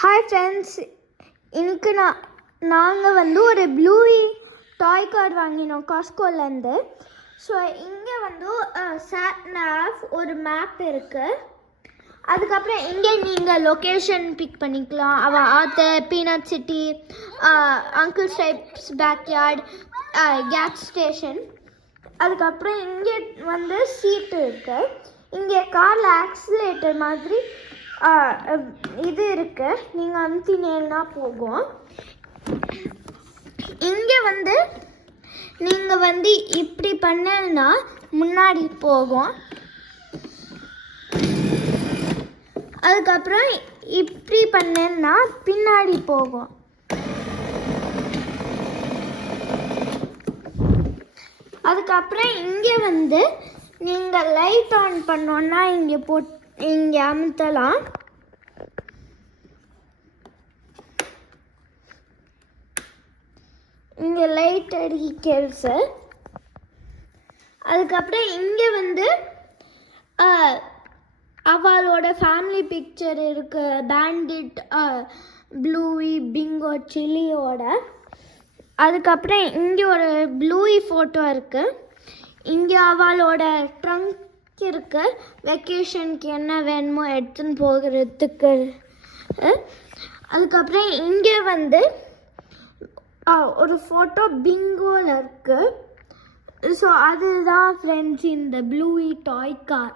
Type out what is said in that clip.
Hi friends, இன்னைக்கு நாங்கள் வந்து ஒரு ப்ளூவி டாய் கார் வாங்கினோம் காஸ்கோலேருந்து. ஸோ இங்கே வந்து சாட்நாப் ஒரு மேப் இருக்குது. அதுக்கப்புறம் இங்கே நீங்கள் லொக்கேஷன் பிக் பண்ணிக்கலாம். அவள் ஆற்று, peanut city, uncle ஸ்டைப்ஸ் backyard, gas station. அதுக்கப்புறம் இங்கே வந்து சீட்டு இருக்குது. இங்கே காரில் ஆக்சிலேட்டர் மாதிரி இது இருக்கு, நீங்கள் அமுத்தினேன்னா போகும். இங்கே வந்து நீங்கள் வந்து இப்படி பண்ணனா முன்னாடி போகும். அதுக்கப்புறம் இப்படி பண்ணேன்னா பின்னாடி போகும். அதுக்கப்புறம் இங்கே வந்து நீங்கள் லைட் ஆன் பண்ணோன்னா இங்கே அமுத்தலாம். இங்கே லைட் அடிக்கிறது. அதுக்கப்புறம் இங்கே வந்து அவளோட ஃபேமிலி பிக்சர் இருக்குது. பேண்டிட், ப்ளூவி, பிங்கோ, சில்லியோட. அதுக்கப்புறம் இங்கே ஒரு ப்ளூவி ஃபோட்டோ இருக்குது. இங்கே அவளோட ட்ரங்க் இருக்குது, வெக்கேஷனுக்கு என்ன வேணுமோ எடுத்துன்னு போகிறதுக்கு. அதுக்கப்புறம் இங்கே வந்து ஒரு ஃபோட்டோ பிங்கோவில் இருக்குது. ஸோ அதுதான் ஃப்ரெண்ட்ஸ் இந்த ப்ளூவி டாய் கார்.